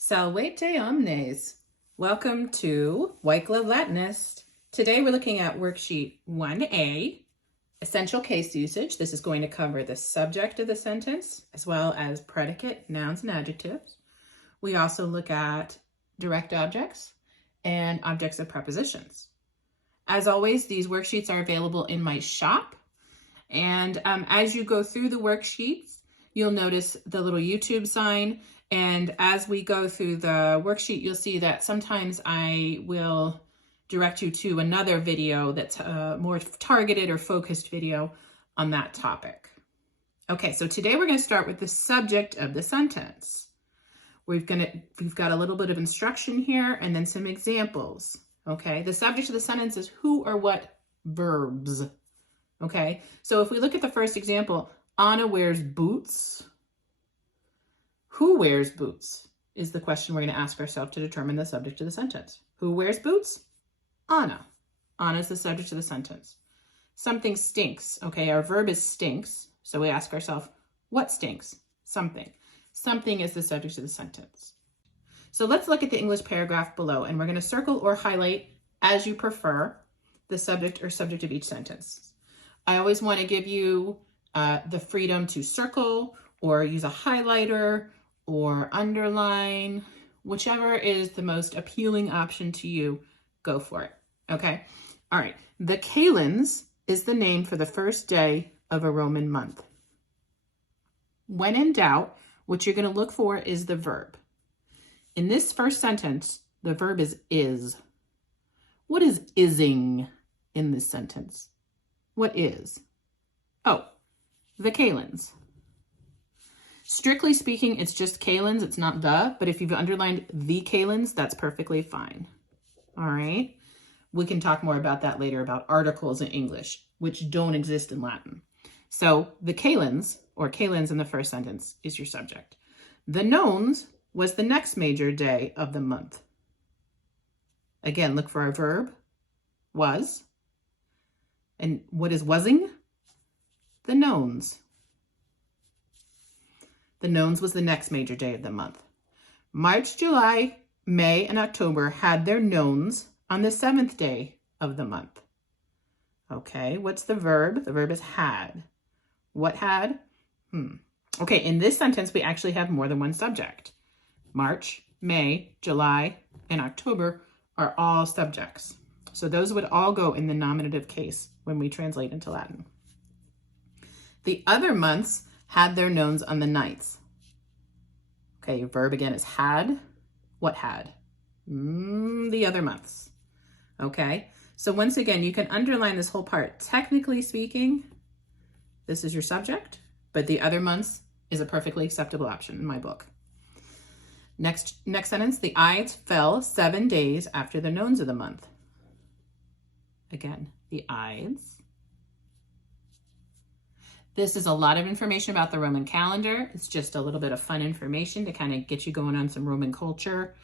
Salvete omnes. Welcome to White Glove Latinist. Today we're looking at worksheet 1A, essential case usage. This is going to cover the subject of the sentence as well as predicate, nouns, and adjectives. We also look at direct objects and objects of prepositions. As always, these worksheets are available in my shop. And as you go through the worksheets, you'll notice the little YouTube sign. And as we go through the worksheet, you'll see that sometimes I will direct you to another video that's a more targeted or focused video on that topic. Okay, so today we're going to start with the subject of the sentence. We've got a little bit of instruction here and then some examples. Okay, the subject of the sentence is who or what verbs. Okay, so if we look at the first example, Anna wears boots. Who wears boots is the question we're going to ask ourselves to determine the subject of the sentence. Who wears boots? Anna. Anna is the subject of the sentence. Something stinks. Okay, our verb is stinks. So we ask ourselves, what stinks? Something. Something is the subject of the sentence. So let's look at the English paragraph below, and we're going to circle or highlight, as you prefer, the subject or subject of each sentence. I always want to give you the freedom to circle or use a highlighter or underline, whichever is the most appealing option to you, go for it. Okay. All right. The Kalends is the name for the first day of a Roman month. When in doubt, what you're going to look for is the verb. In this first sentence, the verb is. What is ising in this sentence? What is? Oh, the Kalends. Strictly speaking, it's just Kalends, it's not the, but if you've underlined the Kalends, that's perfectly fine. All right. We can talk more about that later about articles in English, which don't exist in Latin. So the Kalends, or Kalends in the first sentence, is your subject. The Nones was the next major day of the month. Again, look for our verb, was. And what is wasing? The Nones. The Nones was the next major day of the month. March, July, May, and October had their Nones on the 7th day of the month. Okay, what's the verb? The verb is had. What had? Okay, in this sentence, we actually have more than one subject. March, May, July, and October are all subjects. So those would all go in the nominative case when we translate into Latin. The other months had their Nones on the 9th. Okay, your verb again is had. What had? The other months. Okay, so once again, you can underline this whole part. Technically speaking, this is your subject, but the other months is a perfectly acceptable option in my book. Next sentence, the Ides fell 7 days after the Nones of the month. Again, the Ides. This is a lot of information about the Roman calendar. It's just a little bit of fun information to kind of get you going on some Roman culture.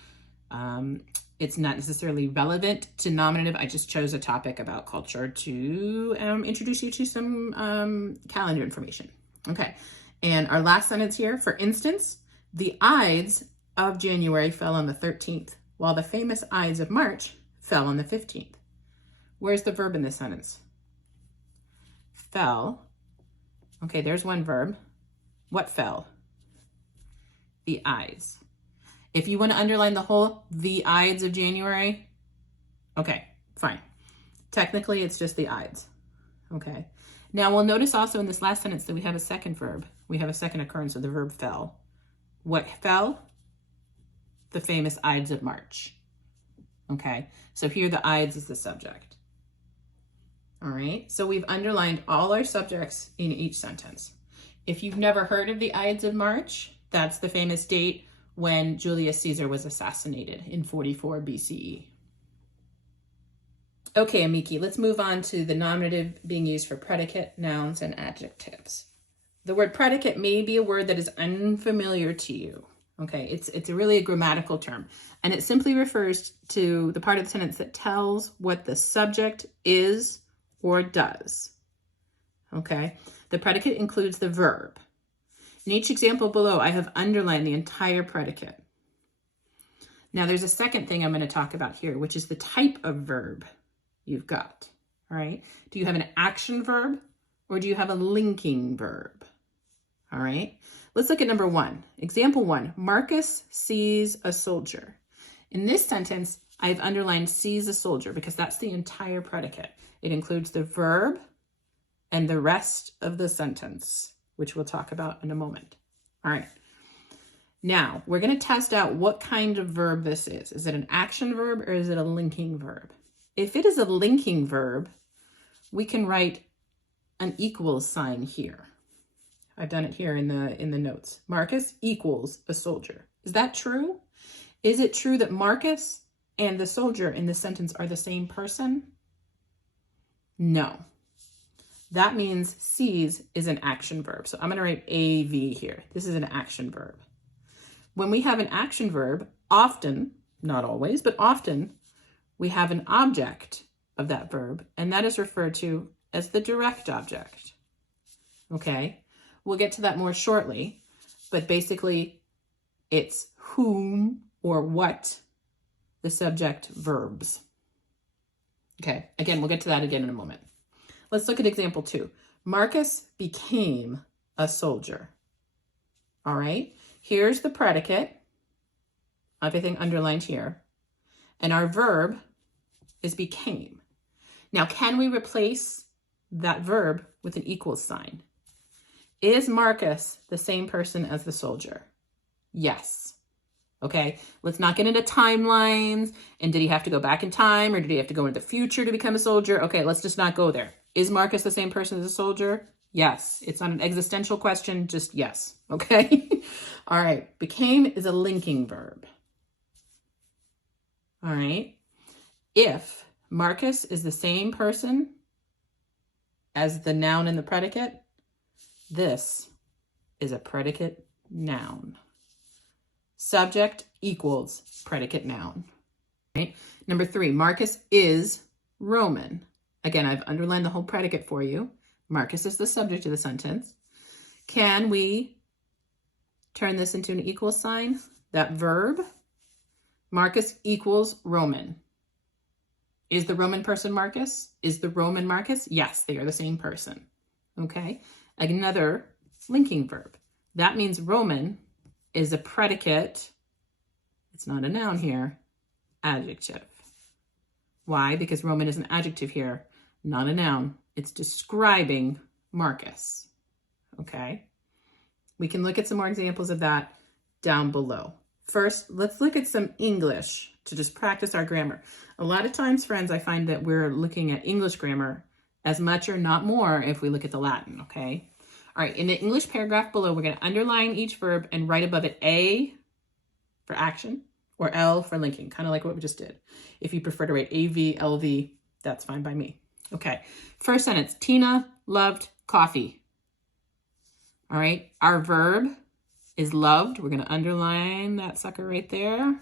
It's not necessarily relevant to nominative. I just chose a topic about culture to introduce you to some calendar information. Okay, and our last sentence here, for instance, the Ides of January fell on the 13th, while the famous Ides of March fell on the 15th. Where's the verb in this sentence? Fell. Okay, there's one verb. What fell? The Ides. If you want to underline the whole the Ides of January, okay, fine. Technically, it's just the Ides. Okay. Now, we'll notice also in this last sentence that we have a second verb. We have a second occurrence of the verb fell. What fell? The famous Ides of March. Okay, so here the Ides is the subject. All right, so we've underlined all our subjects in each sentence. If you've never heard of the Ides of March, that's the famous date when Julius Caesar was assassinated in 44 BCE. Okay, amici, let's move on to the nominative being used for predicate, nouns, and adjectives. The word predicate may be a word that is unfamiliar to you. Okay, it's really a grammatical term, and it simply refers to the part of the sentence that tells what the subject is or does. Okay, the predicate includes the verb. In each example below, I have underlined the entire predicate. Now there's a second thing I'm going to talk about here, which is the type of verb you've got. All right. Do you have an action verb or do you have a linking verb? All right. Let's look at number 1. Example 1, Marcus sees a soldier. In this sentence, I've underlined sees a soldier because that's the entire predicate. It includes the verb and the rest of the sentence, which we'll talk about in a moment. All right. Now, we're going to test out what kind of verb this is. Is it an action verb or is it a linking verb? If it is a linking verb, we can write an equals sign here. I've done it here in the notes. Marcus equals a soldier. Is that true? Is it true that Marcus and the soldier in this sentence are the same person? No. That means sees is an action verb. So I'm going to write AV here. This is an action verb. When we have an action verb, often, not always, but often, we have an object of that verb, and that is referred to as the direct object. Okay? We'll get to that more shortly, but basically it's whom or what the subject verbs. Okay, again, we'll get to that again in a moment. Let's look at example 2. Marcus became a soldier. All right, here's the predicate, everything underlined here, and our verb is became. Now, can we replace that verb with an equals sign? Is Marcus the same person as the soldier? Yes. Okay, let's not get into timelines. And did he have to go back in time or did he have to go into the future to become a soldier? Okay, let's just not go there. Is Marcus the same person as a soldier? Yes. It's not an existential question, just yes. Okay. All right. Became is a linking verb. All right. If Marcus is the same person as the noun and the predicate, this is a predicate noun. Subject equals predicate noun. Right? Number 3, Marcus is Roman. Again, I've underlined the whole predicate for you. Marcus is the subject of the sentence. Can we turn this into an equal sign? That verb, Marcus equals Roman. Is the Roman person Marcus? Is the Roman Marcus? Yes, they are the same person. Okay. Another linking verb. That means Roman is a predicate. It's not a noun here. Adjective. Why? Because Roman is an adjective here, not a noun. It's describing Marcus. Okay. We can look at some more examples of that down below. First, let's look at some English to just practice our grammar. A lot of times, friends, I find that we're looking at English grammar as much or not more if we look at the Latin, okay? All right, in the English paragraph below, we're going to underline each verb and write above it A for action or L for linking, kind of like what we just did. If you prefer to write AV, LV, that's fine by me. Okay, first sentence, Tina loved coffee. All right, our verb is loved. We're going to underline that sucker right there.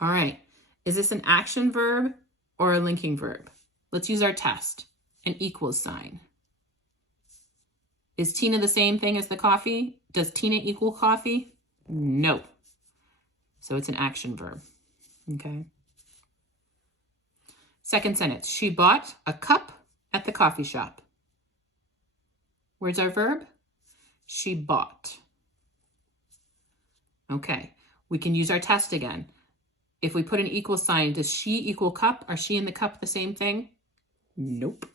All right, is this an action verb or a linking verb? Let's use our test, an equals sign. Is Tina the same thing as the coffee? Does Tina equal coffee? No. So it's an action verb, okay? Second sentence, she bought a cup at the coffee shop. Where's our verb? She bought. Okay, we can use our test again. If we put an equal sign, does she equal cup? Are she and the cup the same thing? Nope.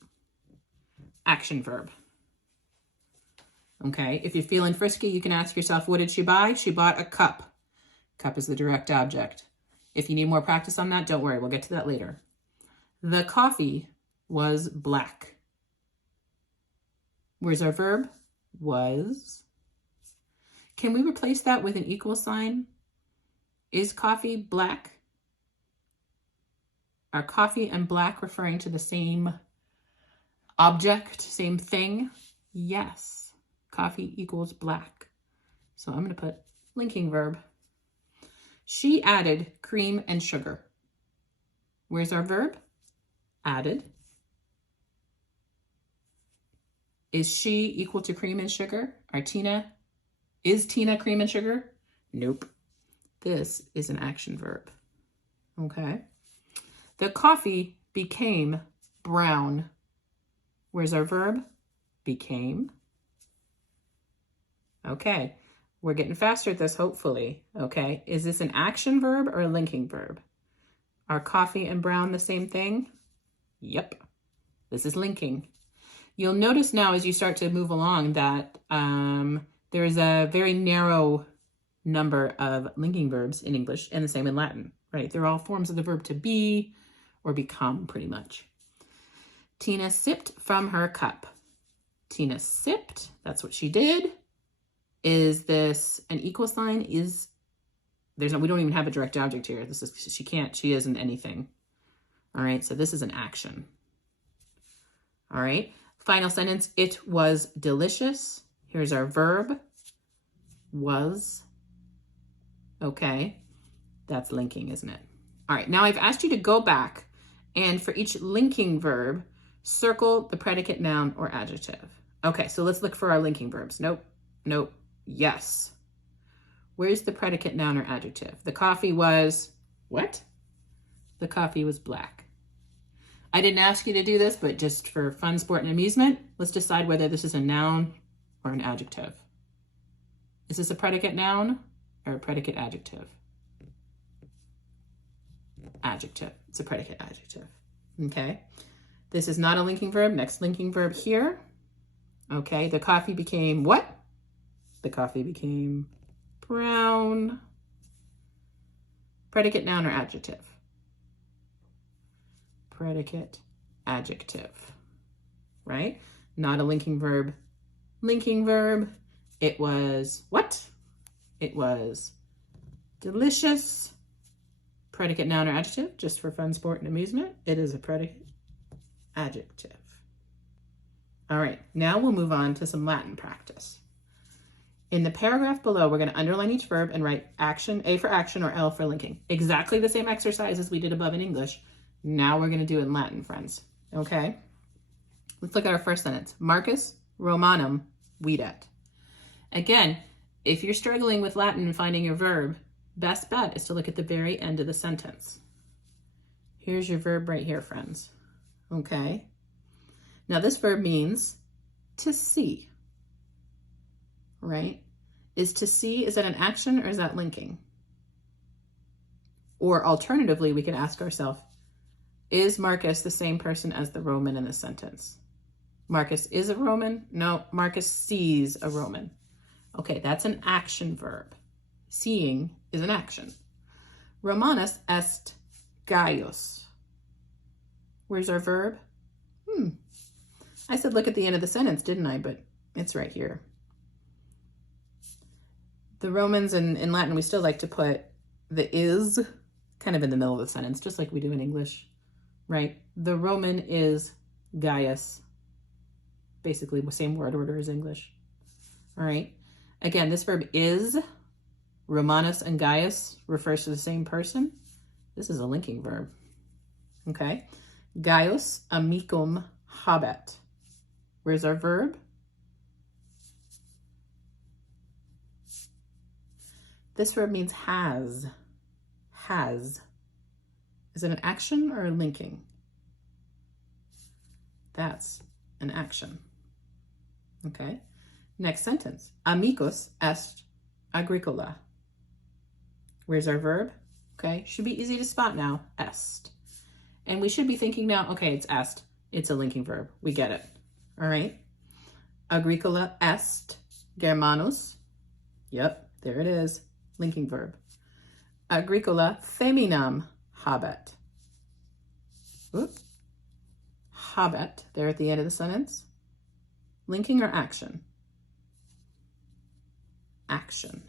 Action verb. Okay, if you're feeling frisky, you can ask yourself, what did she buy? She bought a cup. Cup is the direct object. If you need more practice on that, don't worry, we'll get to that later. The coffee was black. Where's our verb? Was. Can we replace that with an equal sign? Is coffee black? Are coffee and black referring to the same object, same thing? Yes. Coffee equals black. So I'm going to put linking verb. She added cream and sugar. Where's our verb? Added. Is she equal to cream and sugar? Is Tina cream and sugar? Nope. This is an action verb. Okay. The coffee became brown. Where's our verb? Became. Okay. We're getting faster at this, hopefully. Okay. Is this an action verb or a linking verb? Are coffee and brown the same thing? Yep. This is linking. You'll notice now as you start to move along that there's a very narrow number of linking verbs in English and the same in Latin, right? They're all forms of the verb to be or become, pretty much. Tina sipped from her cup. Tina sipped, that's what she did. Is this an equal sign? We don't even have a direct object here. She isn't anything. All right, so this is an action. All right, final sentence, it was delicious. Here's our verb, was. Okay, that's linking, isn't it? All right, now I've asked you to go back and for each linking verb, circle the predicate, noun, or adjective. Okay, so let's look for our linking verbs. Nope, nope, yes. Where's the predicate, noun, or adjective? The coffee was what? The coffee was black. I didn't ask you to do this, but just for fun, sport, and amusement, let's decide whether this is a noun or an adjective. Is this a predicate noun or a predicate adjective? Adjective. It's a predicate adjective. Okay. This is not a linking verb. Next linking verb here. Okay. The coffee became what? The coffee became brown. Predicate noun or adjective? Predicate adjective. Right? Not a linking verb. Linking verb. It was what? It was delicious. Predicate noun or adjective, just for fun, sport, and amusement. It is a predicate adjective. All right, now we'll move on to some Latin practice. In the paragraph below, we're going to underline each verb and write action, A for action or L for linking. Exactly the same exercise as we did above in English. Now we're going to do it in Latin, friends. Okay? Let's look at our first sentence. Marcus Romanum videt. Again, if you're struggling with Latin and finding your verb, best bet is to look at the very end of the sentence. Here's your verb right here, friends. Okay? Now this verb means to see, right? Is that an action or is that linking? Or alternatively, we could ask ourselves, is Marcus the same person as the Roman in the sentence? Marcus is a Roman? No, Marcus sees a Roman. Okay, that's an action verb. Seeing is an action. Romanus est Gaius. Where's our verb? I said look at the end of the sentence, didn't I? But it's right here. The Romans in Latin, we still like to put the is kind of in the middle of the sentence, just like we do in English, right? The Roman is Gaius. Basically the same word order as English. All right. Again, this verb is, Romanus and Gaius refers to the same person. This is a linking verb. Okay. Gaius amicum habet. Where's our verb? This verb means has. Has. Is it an action or a linking? That's an action. Okay. Next sentence. Amicus est agricola. Where's our verb? Okay. Should be easy to spot now. Est. And we should be thinking now, okay, it's est. It's a linking verb. We get it. All right. Agricola est Germanus. Yep, there it is. Linking verb. Agricola feminam habet. Oops. Habet, there at the end of the sentence. Linking or action? Action.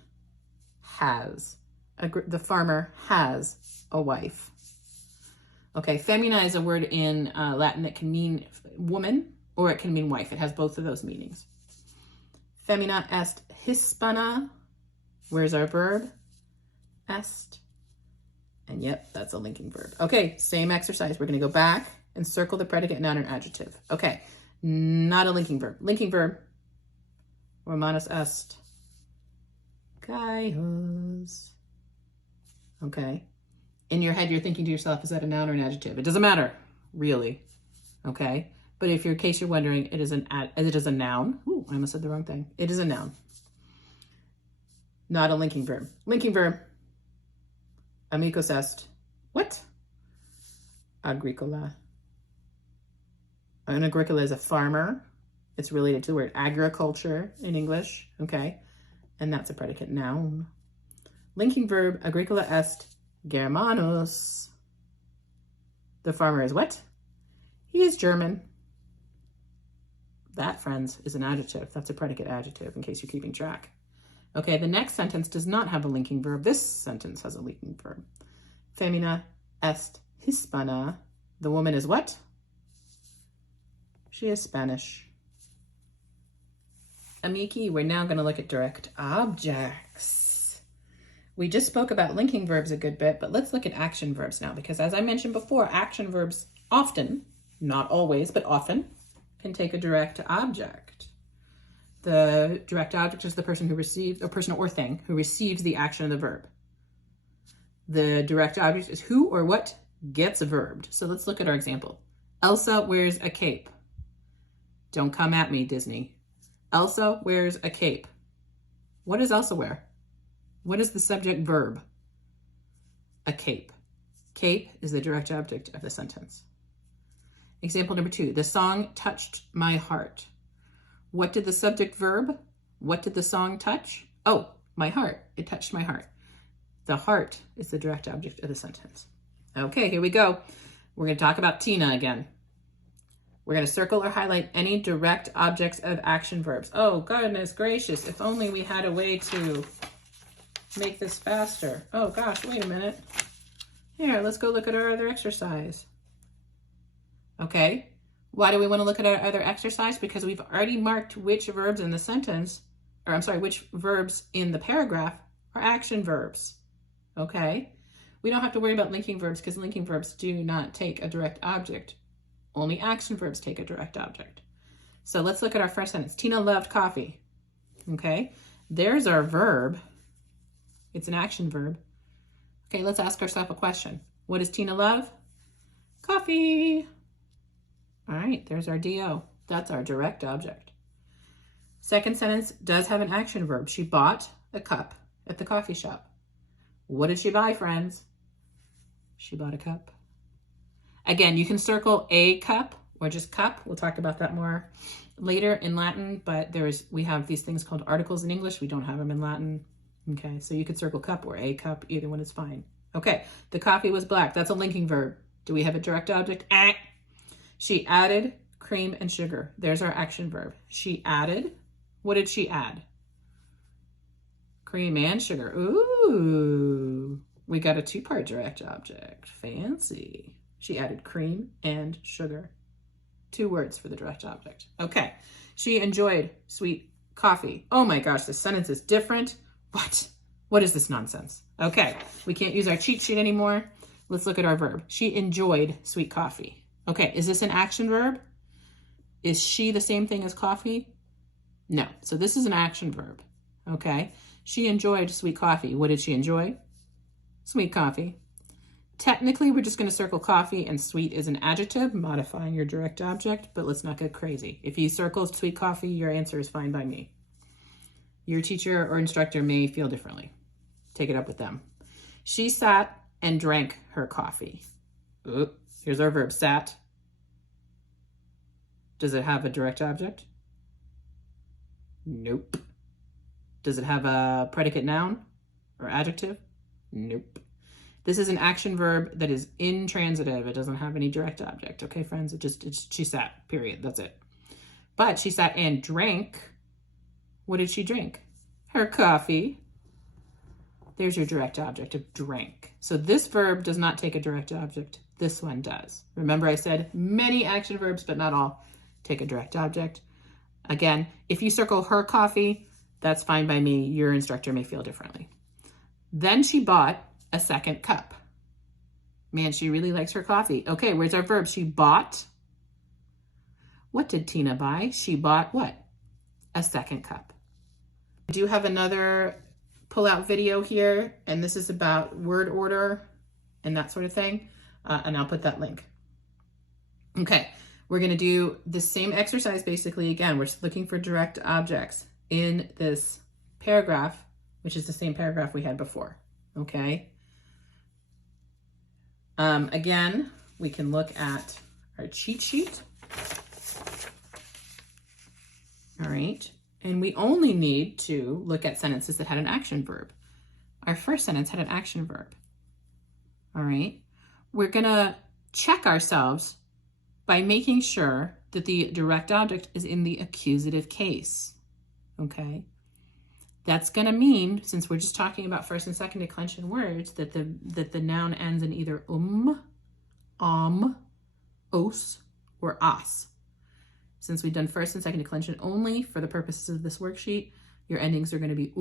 Has. The farmer has a wife. Okay, femina is a word in Latin that can mean woman or it can mean wife. It has both of those meanings. Femina est hispana. Where's our verb? Est. And yep, that's a linking verb. Okay, same exercise. We're going to go back and circle the predicate, noun, and adjective. Okay, not a linking verb. Linking verb, Romanus est Gaius. Okay, In your head, you're thinking to yourself, is that a noun or an adjective? It doesn't matter, really, okay? But if in case you're wondering, it is a noun. Ooh, I almost said the wrong thing. It is a noun, not a linking verb. Linking verb, amicus est. What? Agricola. An agricola is a farmer. It's related to the word agriculture in English, okay? And that's a predicate noun. Linking verb, agricola est Germanus. The farmer is what? He is German. That, friends, is an adjective. That's a predicate adjective, in case you're keeping track. Okay, the next sentence does not have a linking verb. This sentence has a linking verb. Femina est hispana. The woman is what? She is Spanish. Amici, we're now going to look at direct objects. We just spoke about linking verbs a good bit, but let's look at action verbs now, because as I mentioned before, action verbs often, not always, but often, can take a direct object. The direct object is the person who receives, or person or thing, who receives the action of the verb. The direct object is who or what gets verbed. So let's look at our example. Elsa wears a cape. Don't come at me, Disney. Elsa wears a cape. What does Elsa wear? What is the subject verb? A cape. Cape is the direct object of the sentence. Example number 2, the song touched my heart. What did the subject verb? What did the song touch? Oh, my heart. It touched my heart. The heart is the direct object of the sentence. Okay, here we go. We're going to talk about Tina again. We're going to circle or highlight any direct objects of action verbs. Oh, goodness gracious. If only we had a way to make this faster. Oh, gosh, wait a minute. Here, let's go look at our other exercise. Okay, why do we want to look at our other exercise? Because we've already marked which verbs in the sentence, or I'm sorry, which verbs in the paragraph are action verbs. Okay, we don't have to worry about linking verbs because linking verbs do not take a direct object. Only action verbs take a direct object. So let's look at our first sentence. Tina loved coffee. Okay, there's our verb. It's an action verb. Okay, let's ask ourselves a question. What does Tina love? Coffee. All right, there's our DO. That's our direct object. Second sentence does have an action verb. She bought a cup at the coffee shop. What did she buy, friends? She bought a cup. Again, you can circle a cup or just cup. We'll talk about that more later in Latin, but we have these things called articles in English. We don't have them in Latin. Okay, so you could circle cup or a cup. Either one is fine. Okay, the coffee was black. That's a linking verb. Do we have a direct object? She added cream and sugar. There's our action verb. She added. What did she add? Cream and sugar. Ooh, we got a 2-part direct object. Fancy. She added cream and sugar. 2 words for the direct object. Okay. She enjoyed sweet coffee. Oh my gosh, this sentence is different. What? What is this nonsense? Okay, we can't use our cheat sheet anymore. Let's look at our verb. She enjoyed sweet coffee. Okay, is this an action verb? Is she the same thing as coffee? No, so this is an action verb. Okay, she enjoyed sweet coffee. What did she enjoy? Sweet coffee. Technically, we're just going to circle coffee, and sweet is an adjective, modifying your direct object, but let's not get crazy. If you circle sweet coffee, your answer is fine by me. Your teacher or instructor may feel differently. Take it up with them. She sat and drank her coffee. Ooh, here's our verb, sat. Does it have a direct object? Nope. Does it have a predicate noun or adjective? Nope. This is an action verb that is intransitive. It doesn't have any direct object. Okay, friends? She sat, period. That's it. But she sat and drank. What did she drink? Her coffee. There's your direct object of drank. So this verb does not take a direct object. This one does. Remember I said many action verbs, but not all, take a direct object. Again, if you circle her coffee, that's fine by me. Your instructor may feel differently. Then she bought a second cup. Man, she really likes her coffee. Okay, where's our verb? She bought. What did Tina buy? She bought what? A second cup. I do have another pull-out video here, and this is about word order. and that sort of thing. And I'll put that link. Okay, we're going to do the same exercise basically again. We're looking for direct objects in this paragraph, which is the same paragraph we had before. Okay. Again, we can look at our cheat sheet. All right. And we only need to look at sentences that had an action verb. Our first sentence had an action verb. All right. We're going to check ourselves by making sure that the direct object is in the accusative case. Okay. That's going to mean, since we're just talking about first and second declension words, that the noun ends in either os, or as. Since we've done first and second declension only for the purposes of this worksheet, your endings are going to be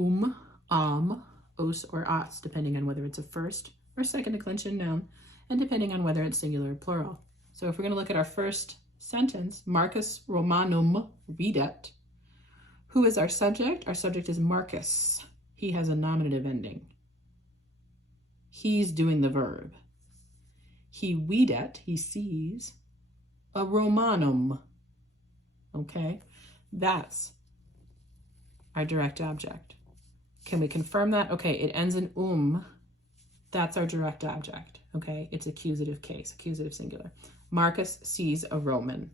os, or as, depending on whether it's a first or second declension noun, and depending on whether it's singular or plural. So if we're going to look at our first sentence, Marcus Romanum videt. Who is our subject? Our subject is Marcus. He has a nominative ending. He's doing the verb. He videt, he sees, a Romanum. Okay, that's our direct object. Can we confirm that? Okay, it ends in That's our direct object. Okay, it's accusative case, accusative singular. Marcus sees a Roman.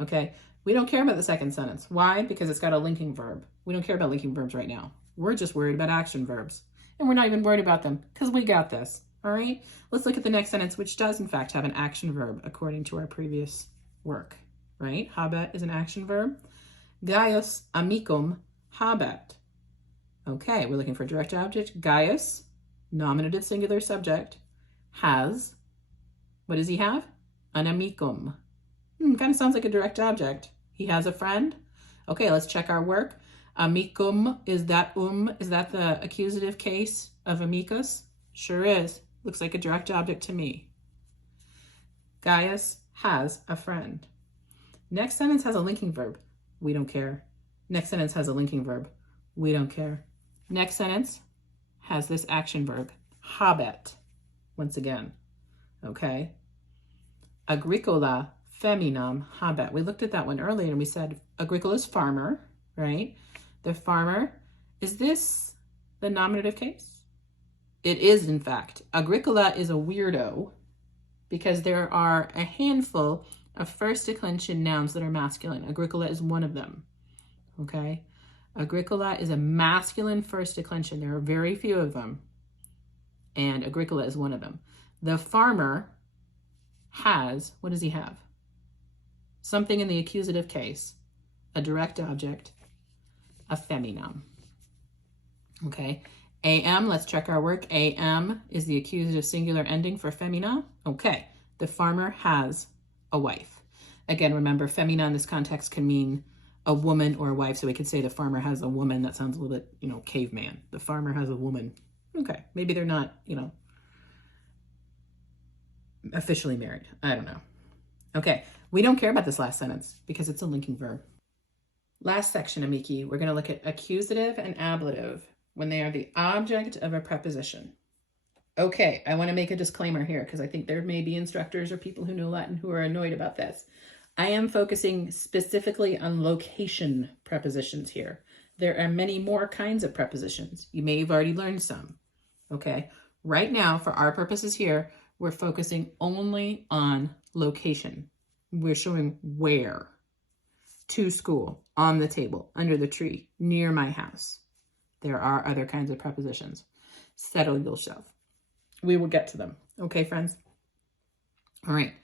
Okay, we don't care about the second sentence. Why? Because it's got a linking verb. We don't care about linking verbs right now. We're just worried about action verbs. And we're not even worried about them because we got this. All right, let's look at the next sentence, which does in fact have an action verb according to our previous work. Right? Habet is an action verb. Gaius amicum habet. Okay, we're looking for direct object. Gaius, nominative singular subject, has, what does he have? An amicum. Kind of sounds like a direct object. He has a friend. Okay, let's check our work. Amicum, is that the accusative case of amicus? Sure is. Looks like a direct object to me. Gaius has a friend. Next sentence has a linking verb. We don't care. Next sentence has a linking verb. We don't care. Next sentence has this action verb, habet, once again. Okay. Agricola feminam habet. We looked at that one earlier and we said Agricola's farmer, right? The farmer, is this the nominative case? It is, in fact. Agricola is a weirdo because there are a handful of first declension nouns that are masculine. Agricola is one of them, okay? Agricola is a masculine first declension. There are very few of them, and Agricola is one of them. The farmer has, what does he have? Something in the accusative case, a direct object, a feminam, okay? Am, let's check our work. Am is the accusative singular ending for femina. Okay, the farmer has a wife. Again, remember, femina in this context can mean a woman or a wife. So we could say the farmer has a woman. That sounds a little bit, caveman. The farmer has a woman. Okay, maybe they're not, officially married. I don't know. Okay, we don't care about this last sentence because it's a linking verb. Last section, amici, we're going to look at accusative and ablative when they are the object of a preposition. Okay, I want to make a disclaimer here because I think there may be instructors or people who know Latin who are annoyed about this. I am focusing specifically on location prepositions here. There are many more kinds of prepositions. You may have already learned some. Okay, right now, for our purposes here, we're focusing only on location. We're showing where. To school, on the table, under the tree, near my house. There are other kinds of prepositions. Settle yourself. We will get to them. Okay, friends? All right.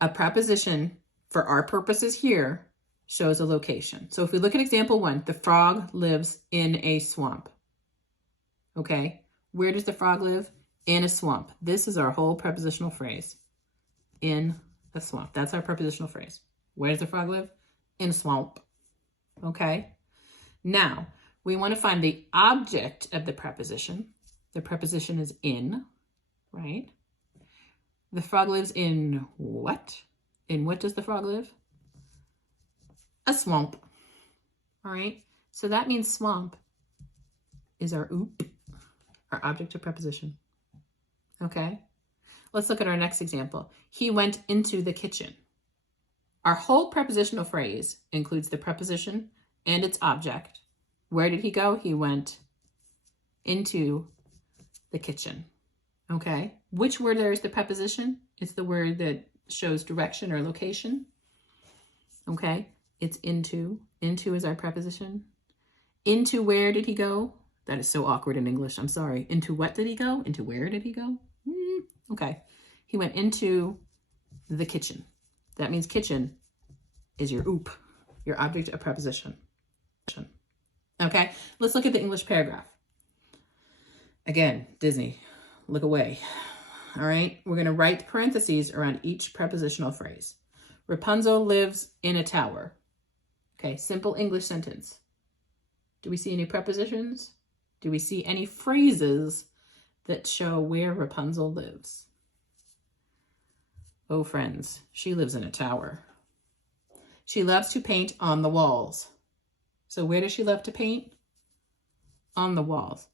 A preposition, for our purposes here, shows a location. So if we look at example 1, the frog lives in a swamp. Okay? Where does the frog live? In a swamp. This is our whole prepositional phrase. In a swamp. That's our prepositional phrase. Where does the frog live? In a swamp. Okay? Now, we want to find the object of the preposition. The preposition is in, right? The frog lives in what? In what does the frog live? A swamp. All right? So that means swamp is our object of preposition. Okay? Let's look at our next example. He went into the kitchen. Our whole prepositional phrase includes the preposition and its object. Where did he go? He went into the kitchen. Okay. Which word there is the preposition? It's the word that shows direction or location. Okay. It's into. Into is our preposition. Into where did he go? That is so awkward in English. I'm sorry. Into what did he go? Into where did he go? Okay. He went into the kitchen. That means kitchen is your OOP, your object of preposition. Okay. Let's look at the English paragraph. Again, Disney, look away. All right. We're going to write parentheses around each prepositional phrase. Rapunzel lives in a tower. Okay. Simple English sentence. Do we see any prepositions? Do we see any phrases that show where Rapunzel lives? Oh, friends, she lives in a tower. She loves to paint on the walls. So where does she love to paint? On the walls.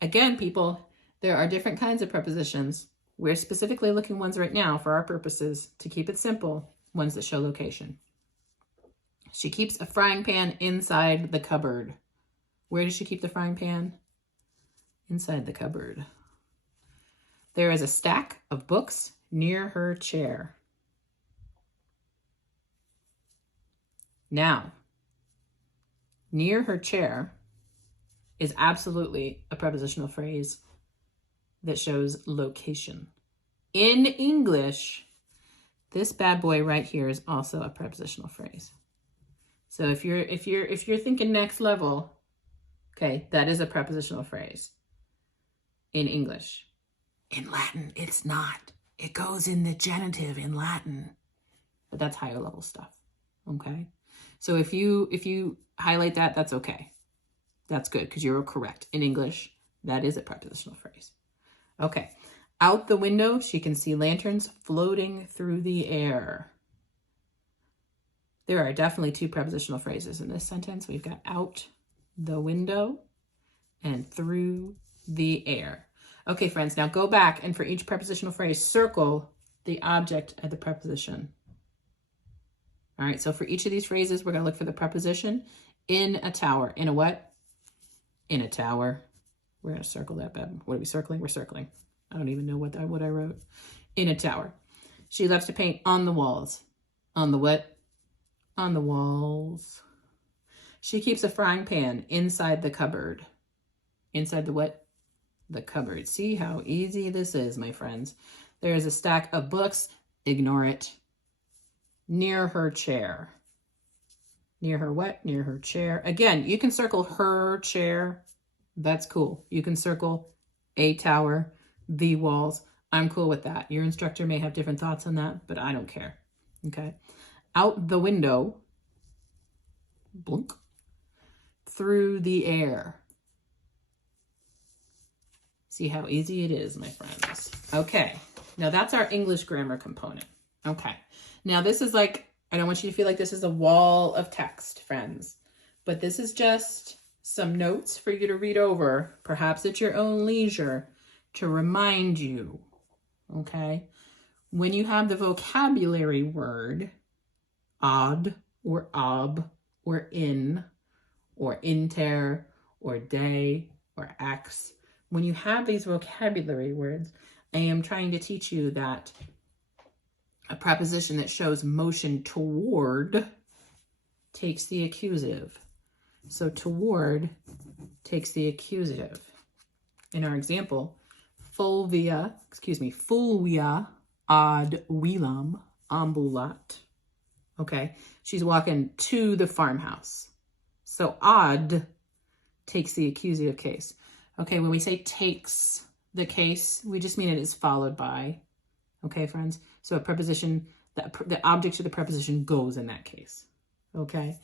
Again, people, there are different kinds of prepositions. We're specifically looking ones right now for our purposes to keep it simple, ones that show location. She keeps a frying pan inside the cupboard. Where does she keep the frying pan? Inside the cupboard. There is a stack of books near her chair. Now, near her chair is absolutely a prepositional phrase that shows location. In English, this bad boy right here is also a prepositional phrase. So if you're thinking next level, okay, that is a prepositional phrase in English. In Latin, it's not. It goes in the genitive in Latin, but that's higher level stuff. Okay. So if you highlight that, that's okay. That's good because you're correct. In English, that is a prepositional phrase. Okay. Out the window, she can see lanterns floating through the air. There are definitely two prepositional phrases in this sentence. We've got out the window and through the air. Okay, friends, now go back and for each prepositional phrase, circle the object of the preposition. All right, so for each of these phrases, we're going to look for the preposition in a tower. In a what? In a tower. We're going to circle that, Beb. What are we circling? We're circling. I don't even know what I wrote. In a tower. She loves to paint on the walls. On the what? On the walls. She keeps a frying pan inside the cupboard. Inside the what? The cupboard. See how easy this is, my friends. There is a stack of books. Ignore it. Near her chair. Near her what? Near her chair. Again, you can circle her chair. That's cool. You can circle a tower, the walls. I'm cool with that. Your instructor may have different thoughts on that, but I don't care. Okay. Out the window. Blunk. Through the air. See how easy it is, my friends. Okay. Now that's our English grammar component. Okay. Now this is like, I don't want you to feel like this is a wall of text, friends, but this is just some notes for you to read over, perhaps at your own leisure, to remind you, okay? When you have the vocabulary word, odd or ob or in or inter or de or ex, when you have these vocabulary words, I am trying to teach you that a preposition that shows motion toward takes the accusative. So toward takes the accusative. In our example, fulvia ad vilam ambulat. Okay, she's walking to the farmhouse. So ad takes the accusative case. Okay, when we say takes the case, we just mean it is followed by. Okay, friends? So a preposition, the object of the preposition goes in that case. Okay?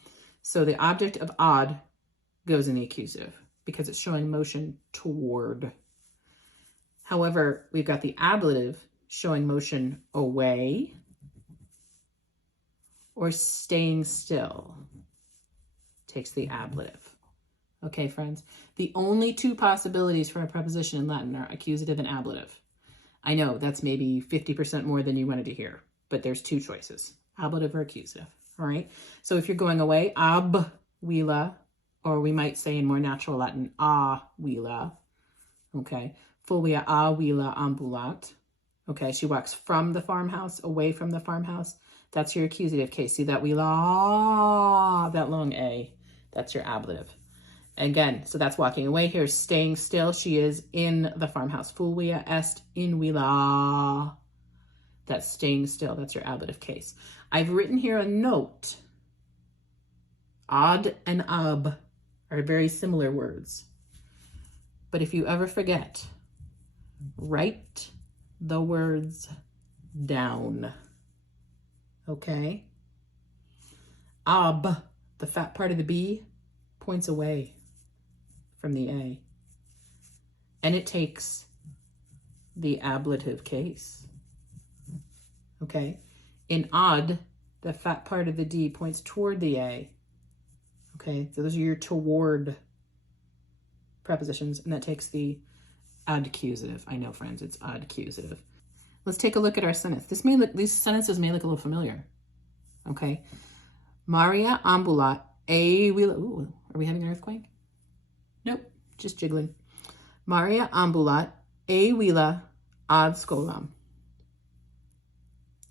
So the object of odd goes in the accusative because it's showing motion toward. However, we've got the ablative showing motion away or staying still. Takes the ablative. Okay, friends? The only two possibilities for a preposition in Latin are accusative and ablative. I know that's maybe 50% more than you wanted to hear, but there's two choices, ablative or accusative. All right. So if you're going away, ab, wila, or we might say in more natural Latin, a wila. Okay. Fulvia a wila ambulat. Okay. She walks from the farmhouse, away from the farmhouse. That's your accusative case. See that wila, that long A. That's your ablative. Again, so that's walking away. Here's staying still. She is in the farmhouse. Fulvia est in wila. That's staying still. That's your ablative case. I've written here a note. Ad and ab are very similar words. But if you ever forget, write the words down. Okay? Ab, the fat part of the B, points away from the A. And it takes the ablative case. Okay? In ad, the fat part of the D points toward the A. Okay? So those are your toward prepositions, and that takes the accusative. I know, friends, it's accusative. Let's take a look at our sentence. These sentences may look a little familiar. Okay? Maria ambulat a wila. Ooh, are we having an earthquake? Nope, just jiggling. Maria ambulat a wila ad skolam.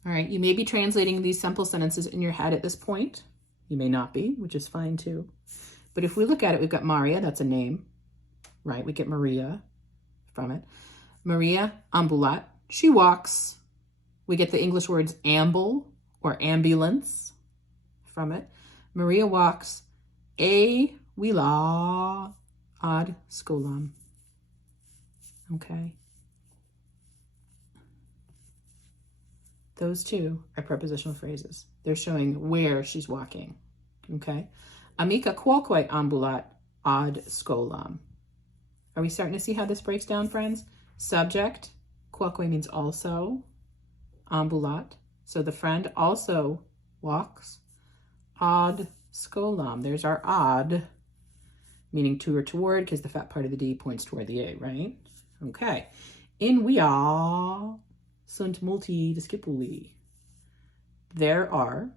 All right, you may be translating these simple sentences in your head at this point. You may not be, which is fine too. But if we look at it, we've got Maria, that's a name, right? We get Maria from it. Maria ambulat, she walks. We get the English words amble or ambulance from it. Maria walks a wila ad skolam. Okay. Those two are prepositional phrases. They're showing where she's walking. Okay. Amica quoque ambulat ad skolam. Are we starting to see how this breaks down, friends? Subject, quoque means also. Ambulat, so the friend also walks. Ad skolam, there's our ad, meaning to or toward, because the fat part of the D points toward the A, right? Okay. In via sunt multi discipuli. There are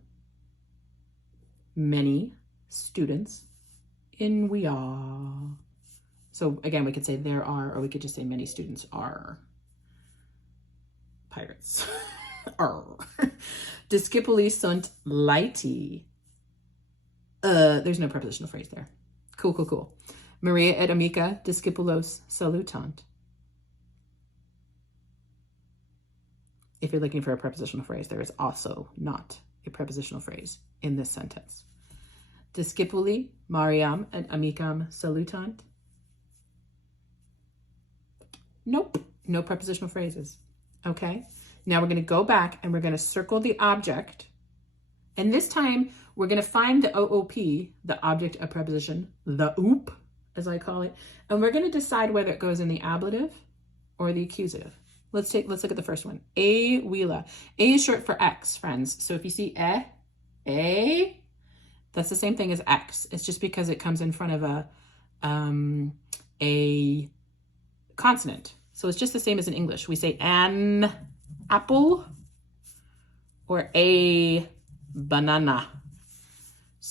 many students in via. So again, we could say there are, or we could just say many students are. Pirates. Discipuli sunt laeti. There's no prepositional phrase there. Cool. Maria et amica discipulos salutant. If you're looking for a prepositional phrase, there is also not a prepositional phrase in this sentence. Discipuli Mariam et amicam salutant. Nope, no prepositional phrases. Okay, now we're going to go back and we're going to circle the object. And this time we're going to find the OOP, the object of preposition, the OOP, as I call it. And we're going to decide whether it goes in the ablative or the accusative. Let's look at the first one. A wila. A is short for X, friends. So if you see a, that's the same thing as X. It's just because it comes in front of a consonant. So it's just the same as in English. We say an apple or a banana.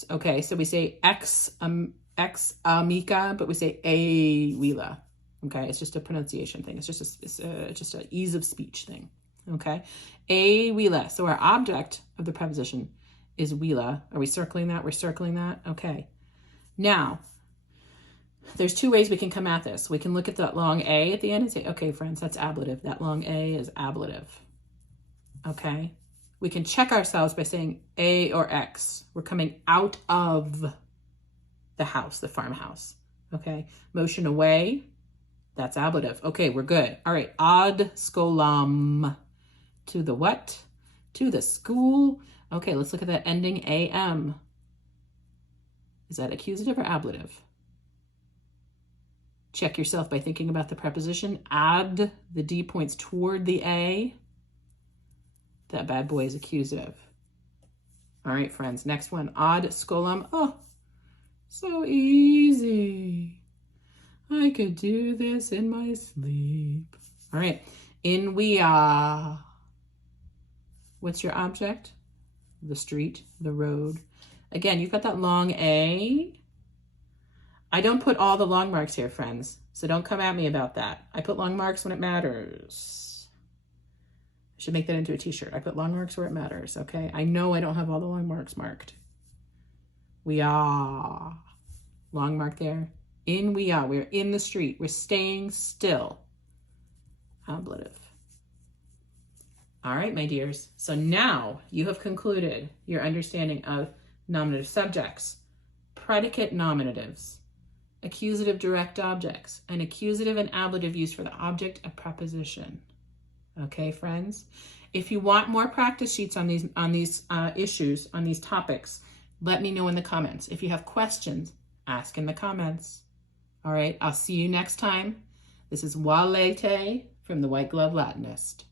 Okay, so we say X amica, but we say a wila. Okay, it's just a pronunciation thing. It's just an ease of speech thing. Okay, a wila. So our object of the preposition is wila. Are we circling that? We're circling that. Okay. Now, there's two ways we can come at this. We can look at that long A at the end and say, okay, friends, that's ablative. That long A is ablative. Okay. We can check ourselves by saying A or X. We're coming out of the house, the farmhouse. Okay. Motion away. That's ablative. Okay, we're good. All right. Ad skolam. To the what? To the school. Okay, let's look at that ending AM. Is that accusative or ablative? Check yourself by thinking about the preposition. Ad, the D points toward the A. That bad boy is accusative. All right, friends. Next one. Ad skolam. Oh, so easy. I could do this in my sleep. All right. In we are. What's your object? The street, the road. Again, you've got that long A. I don't put all the long marks here, friends, so don't come at me about that. I put long marks when it matters. I should make that into a t-shirt. I put long marks where it matters, okay? I know I don't have all the long marks marked. We are. Long mark there. In we are. We're in the street. We're staying still. Ablative. All right, my dears. So now you have concluded your understanding of nominative subjects, predicate nominatives, accusative direct objects, and accusative and ablative used for the object of preposition. Okay, friends? If you want more practice sheets on these issues, on these topics, let me know in the comments. If you have questions, ask in the comments. All right, I'll see you next time. This is Walete from the White Glove Latinist.